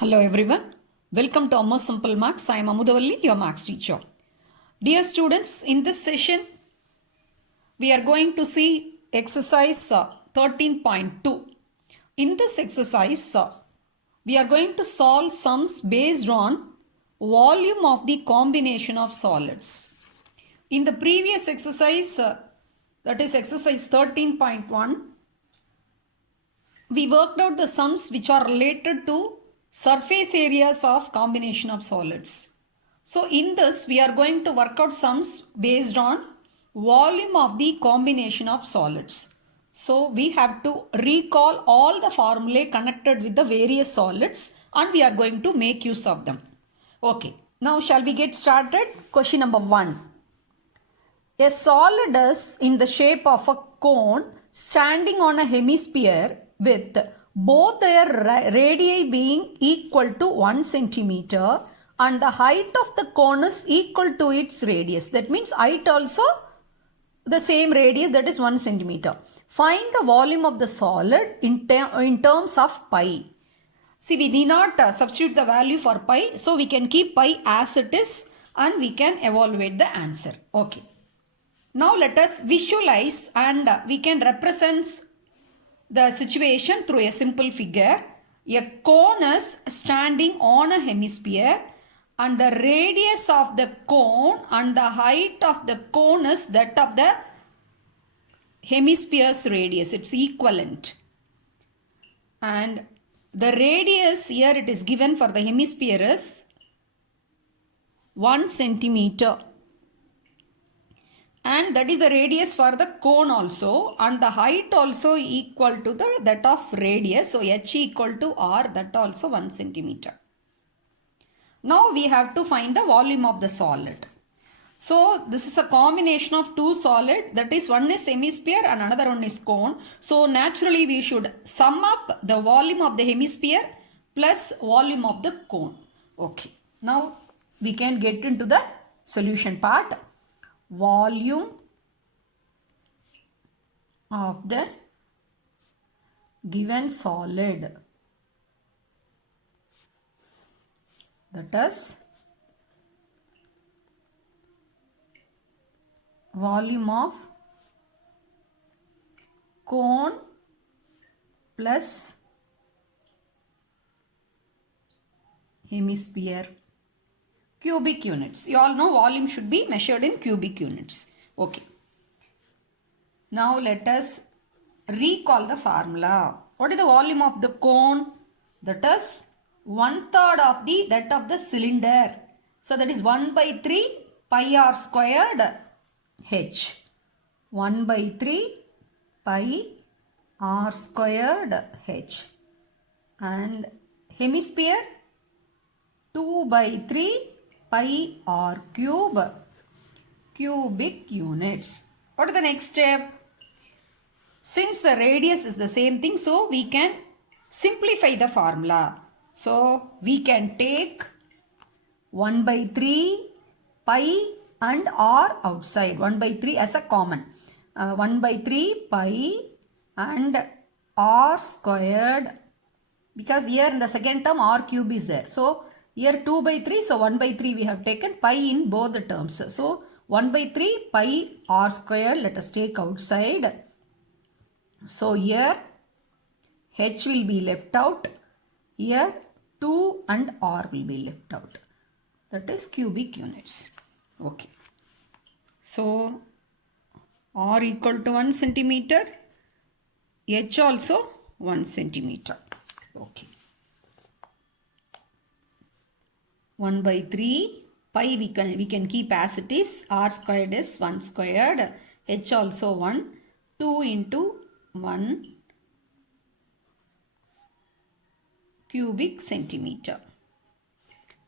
Hello everyone, welcome to Amma Simple Maths. I am Amudavalli, your maths teacher. Dear students, in this session we are going to see exercise 13.2. In this exercise we are going to solve sums based on volume of the combination of solids. In the previous exercise, that is exercise 13.1, we worked out the sums which are related to surface areas of combination of solids. So in this we are going to work out sums based on volume of the combination of solids. So we have to recall all the formulae connected with the various solids and we are going to make use of them. Okay, now shall we get started? Question number 1. A solid is in the shape of a cone standing on a hemisphere with both their radii being equal to 1 centimeter and the height of the cone is equal to its radius. That means height also the same radius, that is 1 centimeter. Find the volume of the solid in terms of pi. See, we need not substitute the value for pi, so we can keep pi as it is and we can evaluate the answer. Okay. Now let us visualize and we can represent the situation through a simple figure. A cone is standing on a hemisphere and the radius of the cone and the height of the cone is that of the hemisphere's radius. It's equivalent. And the radius here it is given for the hemisphere is 1 centimeter. And that is the radius for the cone also, and the height also equal to that of radius. So h equal to r, that also 1 centimeter. Now we have to find the volume of the solid. So this is a combination of two solid, that is one is hemisphere and another one is cone. So naturally we should sum up the volume of the hemisphere plus volume of the cone. Okay. Now we can get into the solution part. Volume of the given solid, that is volume of cone plus hemisphere. Cubic units. You all know volume should be measured in cubic units. Okay. Now let us recall the formula. What is the volume of the cone? That is 1/3 of that of the cylinder. So that is 1/3 pi r squared h. 1/3 pi r squared h. And hemisphere 2/3 pi r cube cubic units. What is the next step? Since the radius is the same thing, so we can simplify the formula. So we can take 1/3 pi and r outside. 1/3 as a common. 1/3 pi and r squared, because here in the second term r cube is there. So here 2/3, so 1/3 we have taken, pi in both the terms. So 1/3 pi r squared, let us take outside. So here h will be left out. Here 2 and r will be left out. That is cubic units. Okay. So r equal to 1 centimeter. H also 1 centimeter. Okay. 1/3 pi we can keep as it is. R squared is 1 squared. H also 1. 2 into 1 cubic centimeter.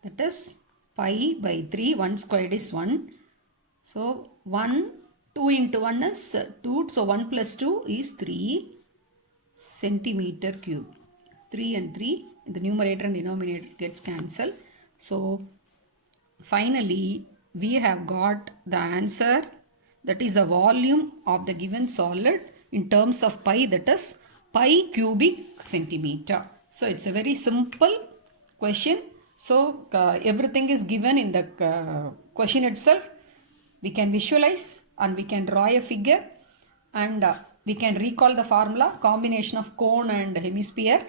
That is pi by 3. 1 squared is 1. So 1, 2 into 1 is 2. So 1 plus 2 is 3 centimeter cube. 3 and 3 in the numerator and denominator gets cancelled. So finally we have got the answer, that is the volume of the given solid in terms of pi, that is pi cubic centimeter. So it's a very simple question. So everything is given in the question itself. We can visualize and we can draw a figure, and we can recall the formula, combination of cone and hemisphere.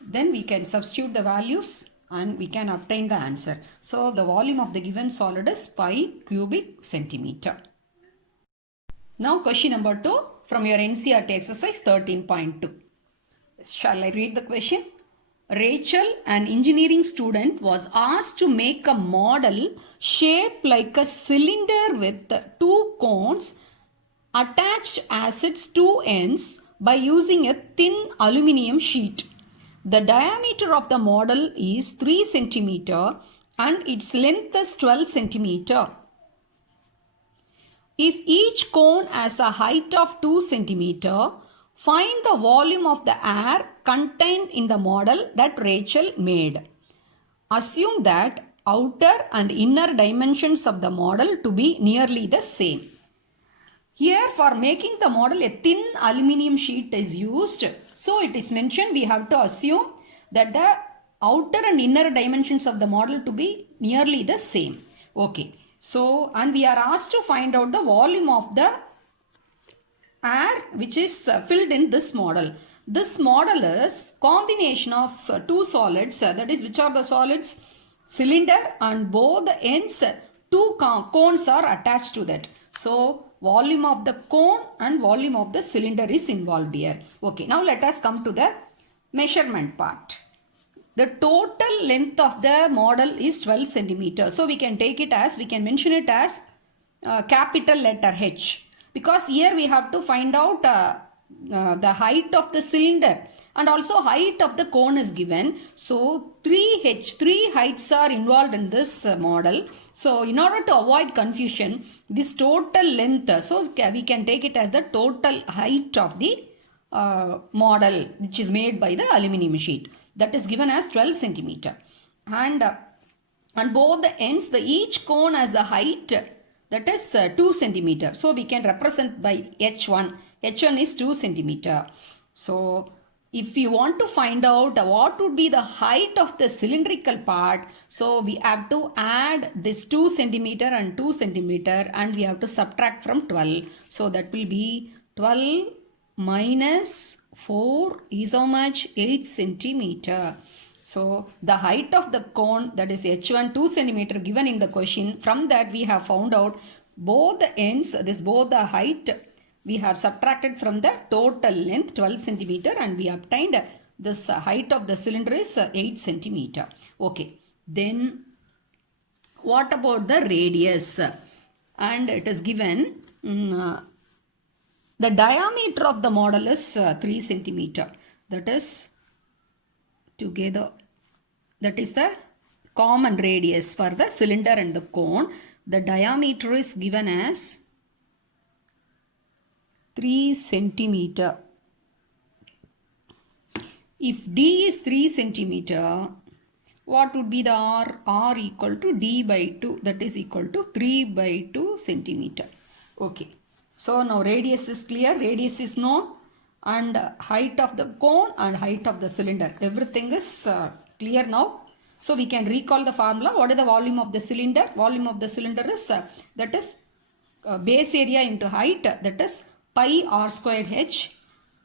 Then we can substitute the values and we can obtain the answer. So the volume of the given solid is pi cubic centimeter. Now question number 2 from your NCERT exercise 13.2. Shall I read the question? Rachel, an engineering student, was asked to make a model shaped like a cylinder with two cones attached as its two ends by using a thin aluminium sheet. The diameter of the model is 3 cm and its length is 12 cm. If each cone has a height of 2 cm, find the volume of the air contained in the model that Rachel made. Assume that outer and inner dimensions of the model to be nearly the same. Here, for making the model, a thin aluminium sheet is used. So it is mentioned we have to assume that the outer and inner dimensions of the model to be nearly the same. Okay. So, and we are asked to find out the volume of the air which is filled in this model. This model is combination of two solids, that is, which are the solids? Cylinder, and both the ends, two cones are attached to that. So volume of the cone and volume of the cylinder is involved here. Okay, now let us come to the measurement part. The total length of the model is 12 centimeters. So we can take it as, we can mention it as capital letter H, because here we have to find out the height of the cylinder and also height of the cone is given. So 3 heights are involved in this model. So in order to avoid confusion, this total length, so we can take it as the total height of the model which is made by the aluminum sheet, that is given as 12 centimeter. And on both the ends, each cone has the height that is 2 centimeter. So we can represent by H1. H1 is 2 centimeter. So if you want to find out what would be the height of the cylindrical part, so we have to add this 2 centimeter and 2 centimeter and we have to subtract from 12. So that will be 12 minus 4 is how much? 8 centimeter. So the height of the cone, that is H1 2 centimeter given in the question. From that we have found out both the ends, both the height we have subtracted from the total length 12 centimeter and we obtained this height of the cylinder is 8 centimeter. Okay, then what about the radius? And it is given the diameter of the model is 3 centimeter. That is together, that is the common radius for the cylinder and the cone. The diameter is given as 3 centimeter. If D is 3 centimeter, what would be the R? R equal to D by 2, that is equal to 3 by 2 centimeter. Okay. So now radius is clear, radius is known, and height of the cone and height of the cylinder. Everything is clear now. So we can recall the formula. What is the volume of the cylinder? Volume of the cylinder is that is base area into height, that is pi r squared h,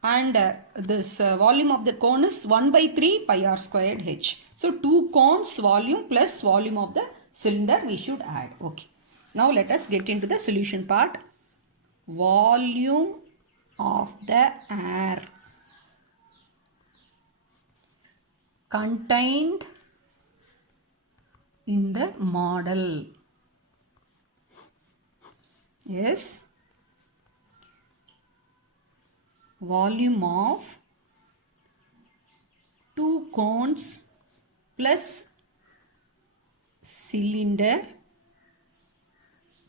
and this volume of the cone is 1 by 3 pi r squared h. So 2 cones volume plus volume of the cylinder we should add. Okay. Now let us get into the solution part. Volume of the air contained in the model is volume of 2 cones plus cylinder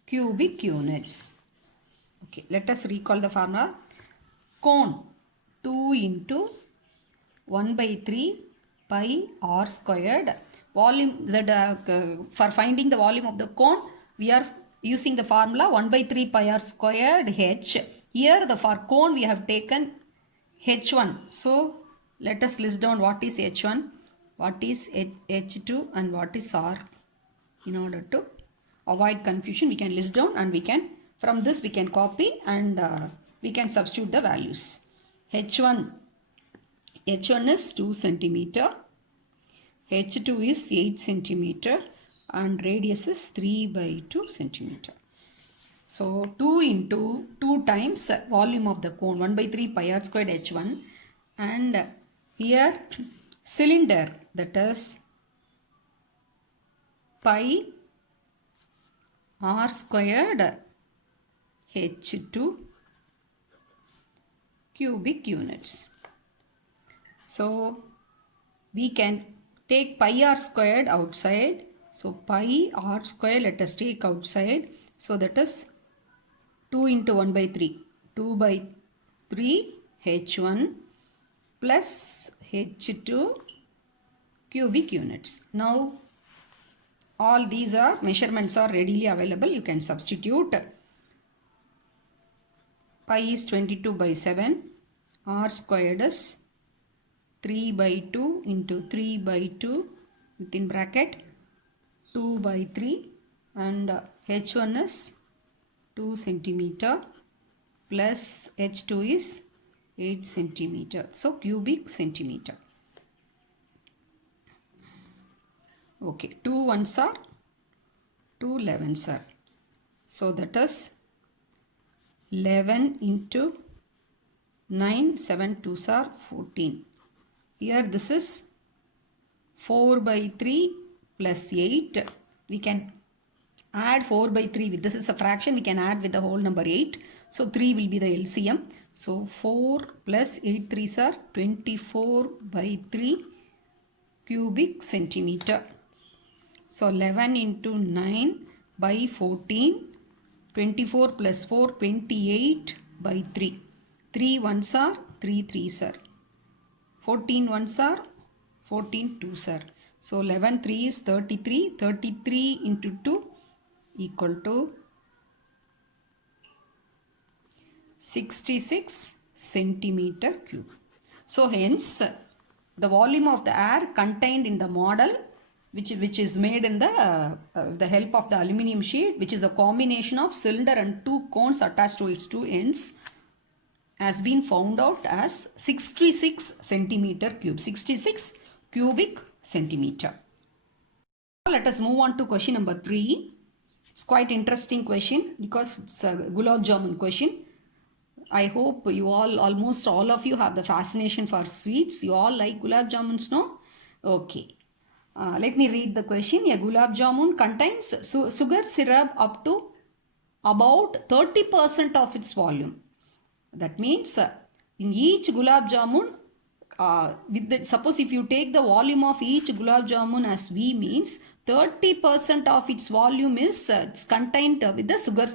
cubic units. Okay, let us recall the formula. Cone 2 into 1 by 3 pi r squared. Volume, for finding the volume of the cone, we are using the formula 1 by 3 pi r squared h. Here for cone we have taken h1. So let us list down what is h1. what is H2 and what is R. In order to avoid confusion, we can list down and we can, from this we can copy and we can substitute the values. H1 is 2 centimeter, H2 is 8 centimeter and radius is 3 by 2 centimeter. So 2 into 2 times volume of the cone 1 by 3 pi r squared H1, and here cylinder, that is pi r squared H2 cubic units. So we can take pi r squared outside. So pi r squared, let us take outside. So that is 2 into 1 by 3. 2 by 3 H1 plus H2 cubic units. Now all these are measurements are readily available. You can substitute. Pi is 22 by 7. R squared is 3 by 2 into 3 by 2 within bracket 2 by 3, and H1 is 2 centimeter plus H2 is 8 centimeter. So cubic centimeter. Okay, 2 ones are 2 11s are. So that is 11 into 9, 7 2s are 14. Here this is 4 by 3 plus 8. We can add 4 by 3 with, this is a fraction, we can add with the whole number 8. So 3 will be the LCM. So 4 plus 8 3s are 24 by 3 cubic centimeter. So 11 into 9 by 14, 24 plus 4, 28 by 3. 3 ones are 3 3s are. 14 ones are 14 2s are. So 11 3 is 33. 33 into 2 equal to 66 centimeter cube. So hence the volume of the air contained in the model, which is made in the help of the aluminium sheet, which is a combination of cylinder and 2 cones attached to its 2 ends, has been found out as 66 centimeter cube, 66 cubic centimeter. Let us move on to question number 3. It's quite interesting question because it's a gulab jamun question. I hope you all, almost all of you, have the fascination for sweets. You all like gulab jamuns, no? Okay. Let me read the question. A gulab jamun contains sugar syrup up to about 30% of its volume. That means in each gulab jamun, suppose if you take the volume of each gulab jamun as V, means 30% of its volume is contained with the sugar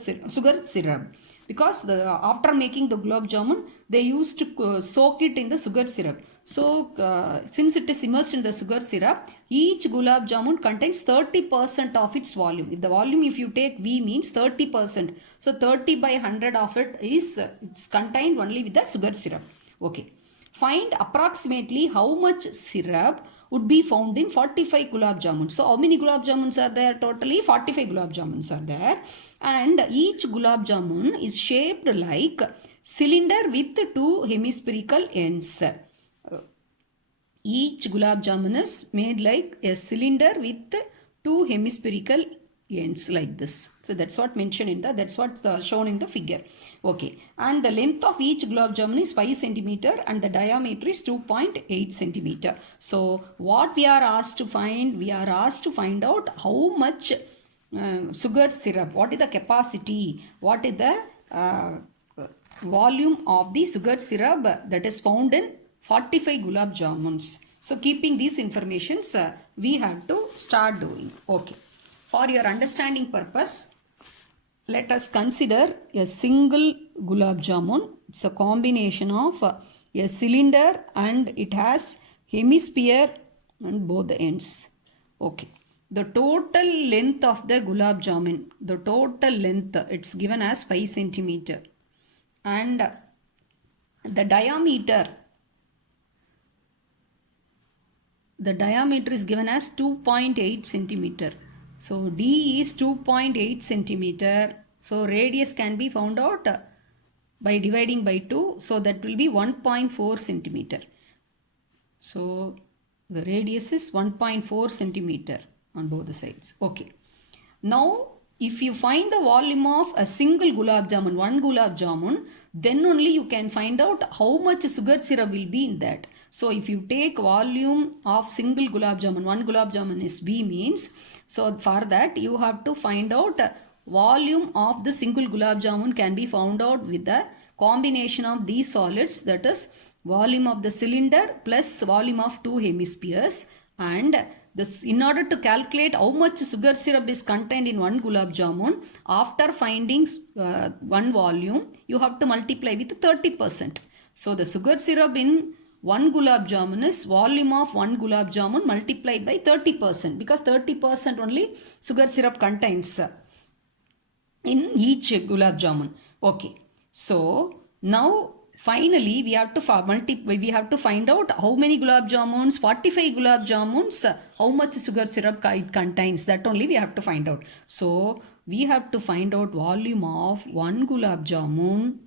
syrup. Because after making the gulab jamun, they used to soak it in the sugar syrup. So since it is immersed in the sugar syrup, each gulab jamun contains 30% of its volume. If the volume, if you take V, means 30%. So 30 by 100 of it is it's contained only with the sugar syrup. Okay. Find approximately how much syrup would be found in 45 gulab jamuns. So how many gulab jamuns are there? Totally 45 gulab jamuns are there. And each gulab jamun is shaped like cylinder with 2 hemispherical ends. Each gulab jamun is made like a cylinder with 2 hemispherical ends like this. So that's what mentioned in that's what's shown in the figure. Okay. And the length of each gulab jamun is 5 centimeter and the diameter is 2.8 centimeter. So what we are asked to find, we are asked to find out how much sugar syrup, what is the capacity, what is the volume of the sugar syrup that is found in 45 gulab jamuns. So keeping these informations, we have to start doing. Okay. For your understanding purpose, let us consider a single gulab jamun. It's a combination of a cylinder and it has hemisphere on both the ends. Okay. The total length of the gulab jamun, the total length, it's given as 5 centimeter. And the diameter the diameter is given as 2.8 centimeter. So D is 2.8 centimeter. So radius can be found out by dividing by 2. So that will be 1.4 centimeter. So the radius is 1.4 centimeter on both the sides. Okay. Now if you find the volume of a single gulab jamun, one gulab jamun, then only you can find out how much sugar syrup will be in that. So if you take volume of single gulab jamun, one gulab jamun is V means, so for that you have to find out volume of the single gulab jamun can be found out with the combination of these solids, that is volume of the cylinder plus volume of two hemispheres. And this, in order to calculate how much sugar syrup is contained in one gulab jamun, after finding one volume, you have to multiply with 30%. So the sugar syrup in one gulab jamun is volume of one gulab jamun multiplied by 30%, because 30% only sugar syrup contains in each gulab jamun. Okay. So now finally we have to find out how many gulab jamuns, 45 gulab jamuns, how much sugar syrup it contains. That only we have to find out. So we have to find out volume of one gulab jamun,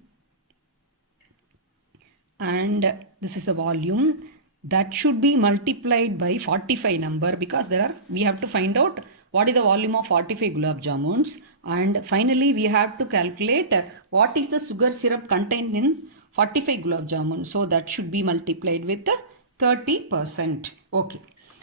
and this is the volume that should be multiplied by 45 number, because we have to find out what is the volume of 45 gulab jamuns, and finally we have to calculate what is the sugar syrup contained in 45 gulab jamun. So that should be multiplied with 30%. Okay.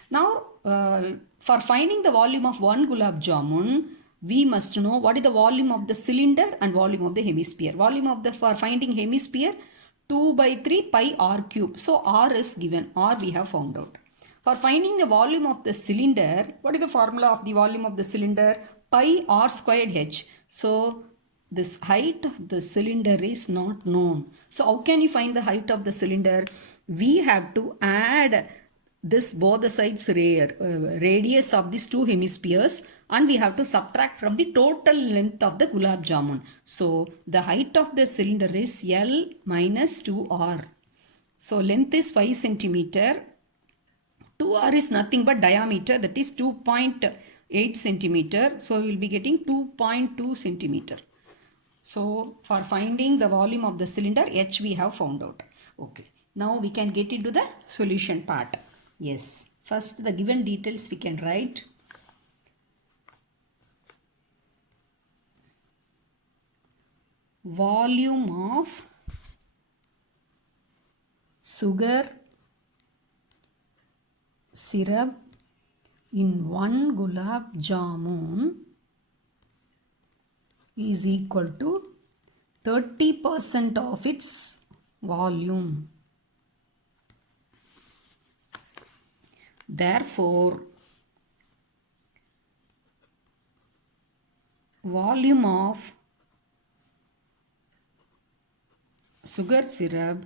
Now for finding the volume of one gulab jamun, we must know what is the volume of the cylinder and volume of the hemisphere. Volume of the, for finding hemisphere, 2 by 3 pi r cube. So r is given, r we have found out. For finding the volume of the cylinder, what is the formula of the volume of the cylinder? Pi r squared h. So this height of the cylinder is not known. So how can you find the height of the cylinder? We have to add this both the sides radius of these two hemispheres, and we have to subtract from the total length of the gulab jamun. So the height of the cylinder is L minus 2R. So length is 5 centimeter. 2R is nothing but diameter, that is 2.8 centimeter. So we will be getting 2.2 centimeter. So for finding the volume of the cylinder, H we have found out. Okay. Now we can get into the solution part. Yes. First the given details we can write. Volume of sugar syrup in one gulab jamun is equal to 30% of its volume. Therefore, volume of sugar syrup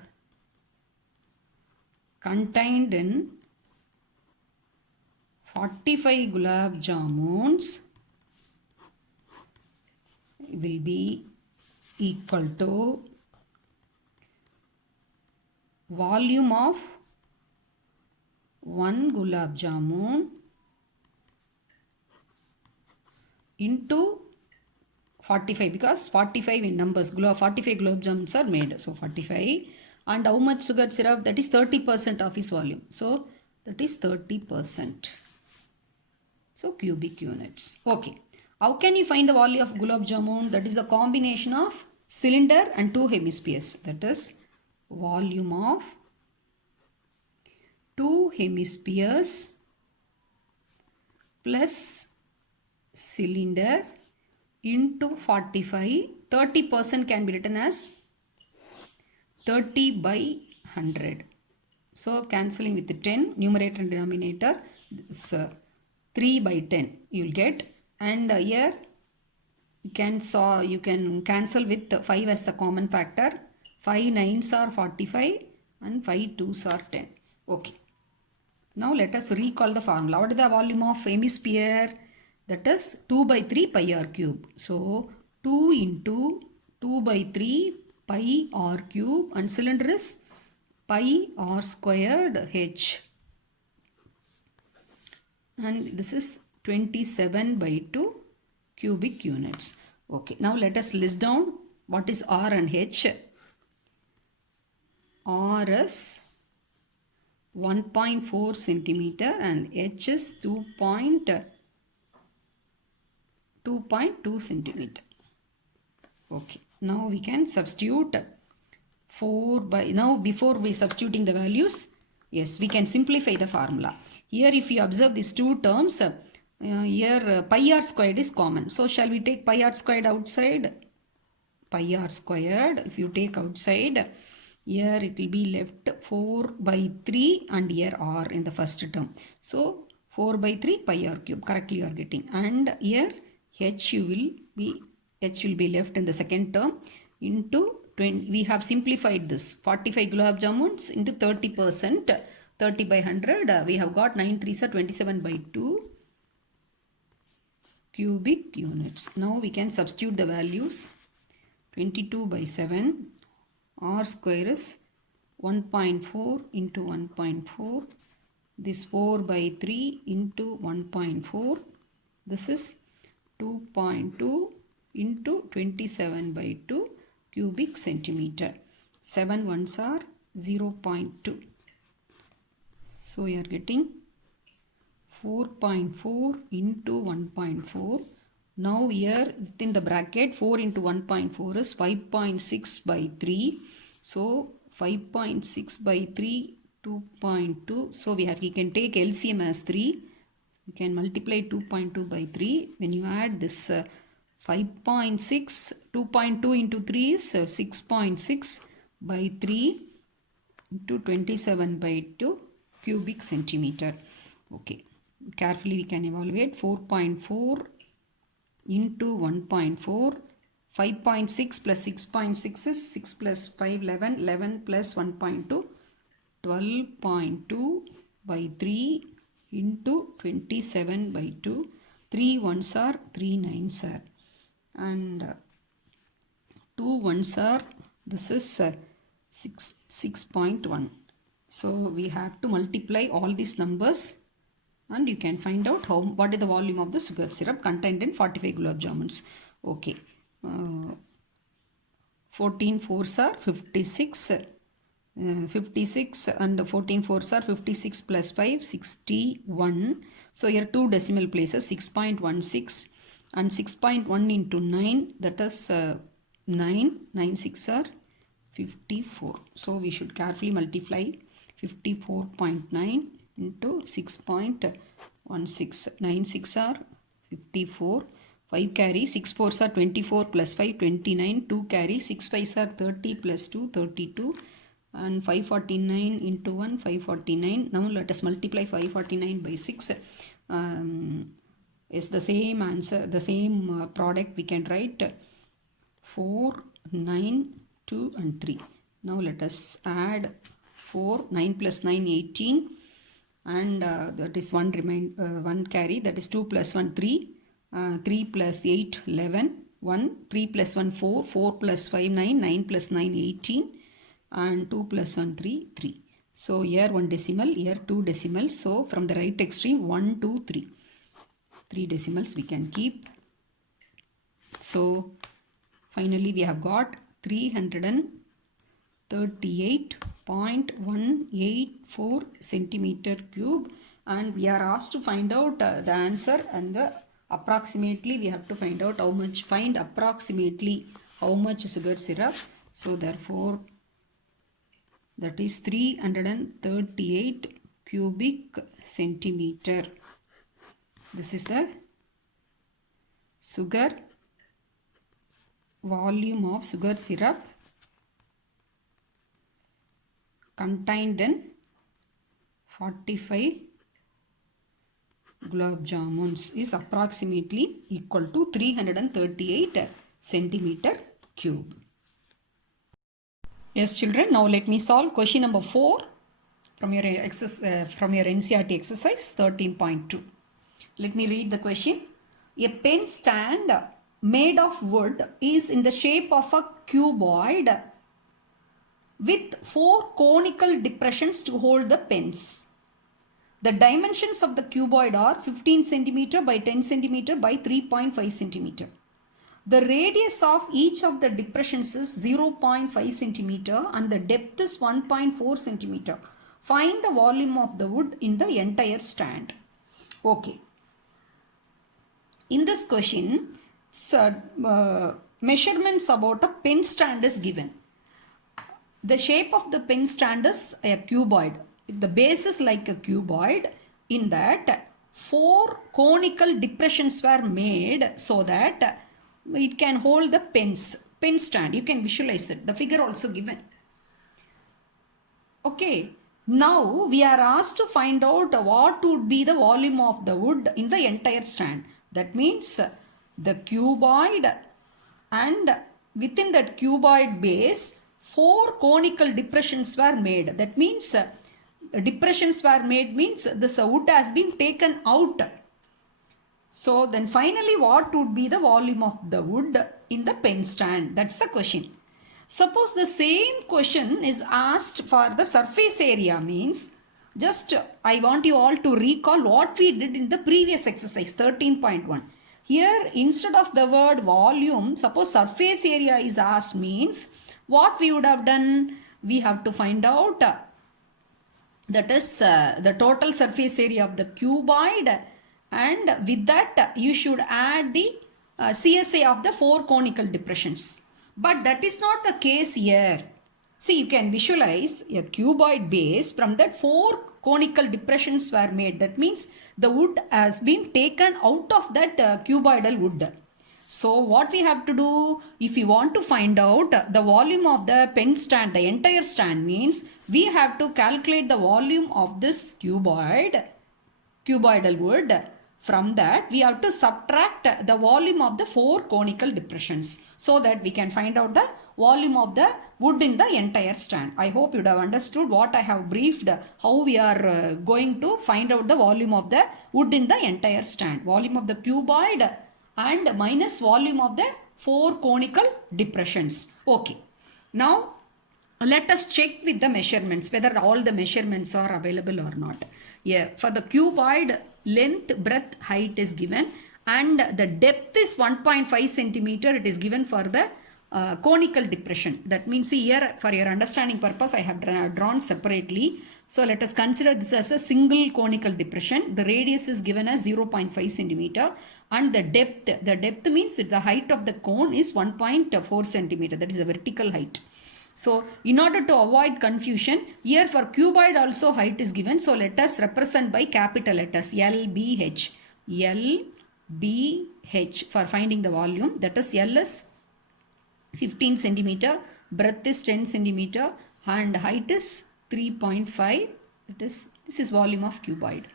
contained in 45 gulab jamuns will be equal to volume of one gulab jamun into 45, because 45 in numbers, 45 gulab jamuns are made. So 45, and how much sugar syrup? That is 30% of his volume. So that is 30%. So cubic units. Okay. How can you find the volume of gulab jamun? That is the combination of cylinder and two hemispheres. That is volume of two hemispheres plus cylinder into 45. 30% can be written as 30 by 100. So cancelling with the 10, numerator and denominator, this 3 by 10 you will get, and here you can cancel with 5 as the common factor. 5 9s are 45 and 5 2s are 10. Okay. Now let us recall the formula. What is the volume of hemisphere? That is 2 by 3 pi r cube. So 2 into 2 by 3 pi r cube, and cylinder is pi r squared h. and this is 27 by 2 cubic units. Okay, now let us list down what is R and H. R is 1.4 centimeter and H is 2.2 centimeter. Okay, now we can substitute 4 by, now before we substituting the values, yes, we can simplify the formula. Here if you observe these two terms, here pi r squared is common. So shall we take pi r squared outside? Pi r squared, if you take outside, here it will be left 4 by 3 and here r in the first term. So 4 by 3 pi r cube, correctly you are getting. And here h will be left in the second term into 20. We have simplified this 45 gulab jamuns into 30%, 30 by 100. We have got 9 3s are 27 by 2 cubic units. Now we can substitute the values. 22 by 7, r square is 1.4 into 1.4. This 4 by 3 into 1.4. This is 2.2 into 27 by 2 cubic centimeter. 7 ones are 0.2. So you are getting 4.4 into 1.4. Now here within the bracket 4 into 1.4 is 5.6 by 3. So 5.6 by 3, 2.2. So we can take LCM as 3. You can multiply 2.2 by 3. When you add this 5.6, 2.2 into 3 is 6.6 by 3 into 27 by 2 cubic centimeter. Okay, carefully we can evaluate. 4.4 into 1.4, 5.6 plus 6.6 is 6 plus 5, 11, 11 plus 1.2, 12.2 by 3 into 27 by 2. 3 ones are 3 nines are, and 2 ones are, this is 6.1. So we have to multiply all these numbers and you can find out what is the volume of the sugar syrup contained in 45 gulab jamuns. Okay, 14 fours are 56. 56 and 14 fours are 56 plus 5, 61. So here 2 decimal places, 6.16 and 6.1 into 9, that is 9. 9 6 are 54. So we should carefully multiply 54.9 into 6.16. 9 6 are 54. 5 carry, 6 4s are 24 plus 5, 29. 2 carry, 6 5s are 30 plus 2, 32. And 549 into 1, 549. Now let us multiply 549 by 6. Is the same answer, the same product we can write 4, 9, 2 and 3. Now let us add 4, 9 plus 9, 18. And that is one carry, that is 2 plus 1, 3. 3 plus 8, 11. 1, 3 plus 1, 4. 4 plus 5, 9. 9 plus 9, 18. And 2 plus 1, 3, 3. So here 1 decimal, here 2 decimals. So from the right extreme 1, 2, 3. 3 decimals we can keep. So finally we have got 338.184 centimeter cube, and we are asked to find out the answer, and approximately we have to find out approximately how much sugar syrup. So therefore that is 338 cubic centimeter. This is the sugar volume of sugar syrup contained in 45 gulab jamuns is approximately equal to 338 centimeter cube. Yes children, now let me solve question number 4 from your NCERT exercise 13.2. Let me read the question. A pen stand made of wood is in the shape of a cuboid with 4 conical depressions to hold the pens. The dimensions of the cuboid are 15 centimeter by 10 centimeter by 3.5 centimeter. The radius of each of the depressions is 0.5 centimeter and the depth is 1.4 centimeter. Find the volume of the wood in the entire strand. Okay. In this question, measurements about a pen stand is given. The shape of the pen stand is a cuboid. The base is like a cuboid. In that, 4 conical depressions were made so that it can hold the pen stand. You can visualize it. The figure also given. Okay. Now we are asked to find out what would be the volume of the wood in the entire stand. That means the cuboid, and within that cuboid base 4 conical depressions were made. That means depressions were made means this wood has been taken out. So then finally what would be the volume of the wood in the pen stand? That's the question. Suppose the same question is asked for the surface area, means just I want you all to recall what we did in the previous exercise 13.1. Here instead of the word volume, suppose surface area is asked, means what we would have done? We have to find out that is the total surface area of the cuboid, and with that you should add the CSA of the 4 conical depressions. But that is not the case here. See, you can visualize a cuboid base. From that 4 conical depressions were made. That means the wood has been taken out of that cuboidal wood. So what we have to do, if you want to find out the volume of the pen stand, the entire stand, means we have to calculate the volume of this cuboidal wood. From that we have to subtract the volume of the 4 conical depressions so that we can find out the volume of the wood in the entire stand. I hope you would have understood what I have briefed, how we are going to find out the volume of the wood in the entire stand. Volume of the cuboid and minus volume of the 4 conical depressions. Okay. Now let us check with the measurements whether all the measurements are available or not. Here for the cuboid, length, breadth, height is given, and the depth is 1.5 centimeter. It is given for the conical depression. That means here for your understanding purpose I have drawn separately. So let us consider this as a single conical depression. The radius is given as 0.5 centimeter and the depth means the height of the cone is 1.4 centimeter. That is the vertical height. So in order to avoid confusion, here for cuboid also height is given. So let us represent by capital letters LBH. LBH for finding the volume. That is L is 15 centimeter, breadth is 10 centimeter and height is 3.5. This is volume of cuboid.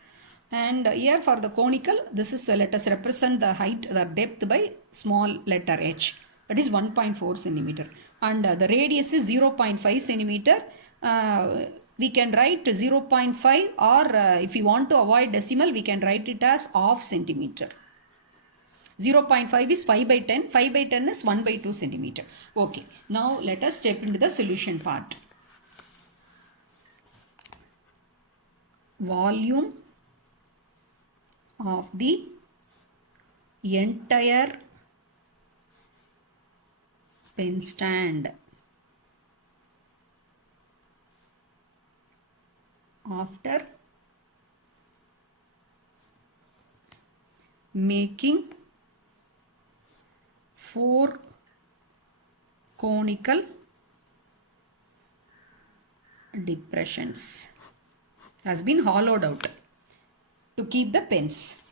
And here for the conical, this is let us represent the height, the depth by small letter h. That is 1.4 centimeter. And the radius is 0.5 centimeter. We can write 0.5 or if you want to avoid decimal, we can write it as half centimeter. 0.5 is 5 by 10. 5 by 10 is 1 by 2 centimeter. Okay. Now let us step into the solution part. Volume of the entire pen stand after making 4 conical depressions has been hollowed out to keep the pens.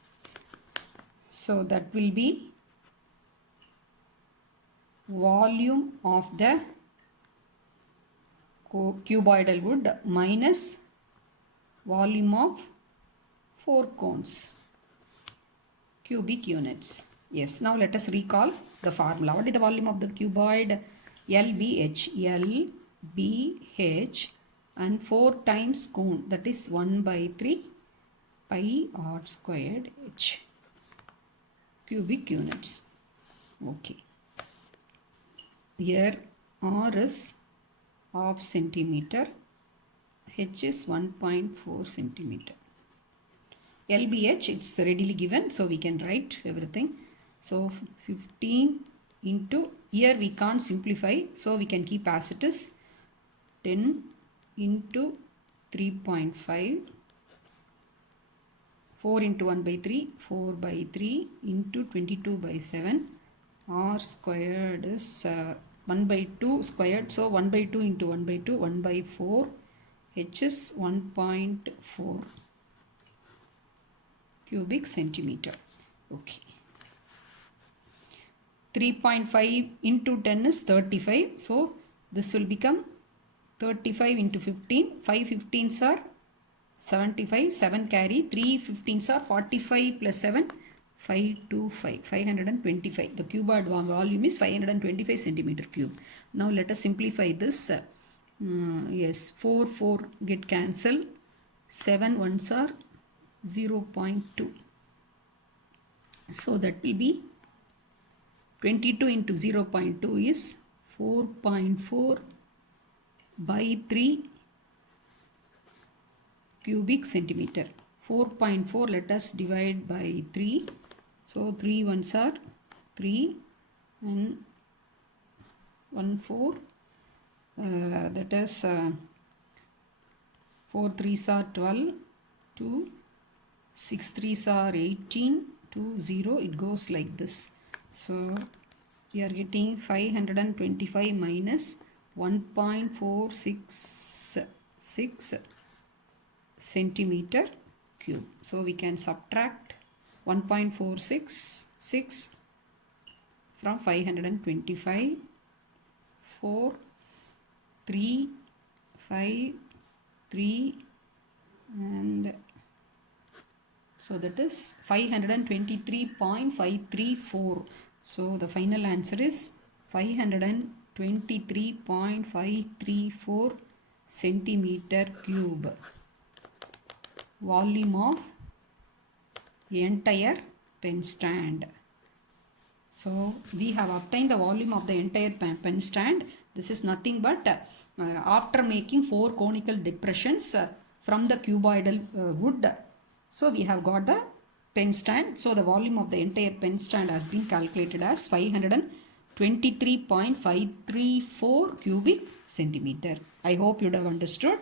So that will be volume of the cuboidal wood minus volume of 4 cones, cubic units. Yes, now let us recall the formula. What is the volume of the cuboid? LBH. LBH and 4 times cone, that is 1 by 3 pi r squared h, cubic units. Okay. Here r is half centimeter, h is 1.4 centimeter. LBH, it's readily given, so we can write everything. So 15 into, here we can't simplify, so we can keep as it is. 10 into 3.5, 4 into 1 by 3, 4 by 3 into 22 by 7. R squared is 1 by 2 squared, so 1 by 2 into 1 by 2, 1 by 4. H is 1.4 cubic centimeter. Okay. 3.5 into 10 is 35. So this will become 35 into 15. 5 15s are 75. 7 carry. 3 15s are 45 plus 7. 525. 525. The cuboid volume is 525 centimeter cube. Now let us simplify this. Yes, 4 4 get cancelled. 7 ones are 0.2. So that will be 22 into 0.2 is 4.4 by 3 cubic centimeter. 4.4, let us divide by 3. So 3 ones are 3 and 1 4. That is 4 3s are 12. 2 6 3s are 18. 2 0. It goes like this. So we are getting 525 minus 1.466 centimeter cube. So we can subtract 1.466 from 525. 4 3 5 3 and so that is 523.534. So the final answer is 523.534 centimeter cube. Volume of entire pen stand. So we have obtained the volume of the entire pen stand. This is nothing but after making 4 conical depressions from the cuboidal wood. So we have got the pen stand. So the volume of the entire pen stand has been calculated as 523.534 cubic centimeter. I hope you have understood.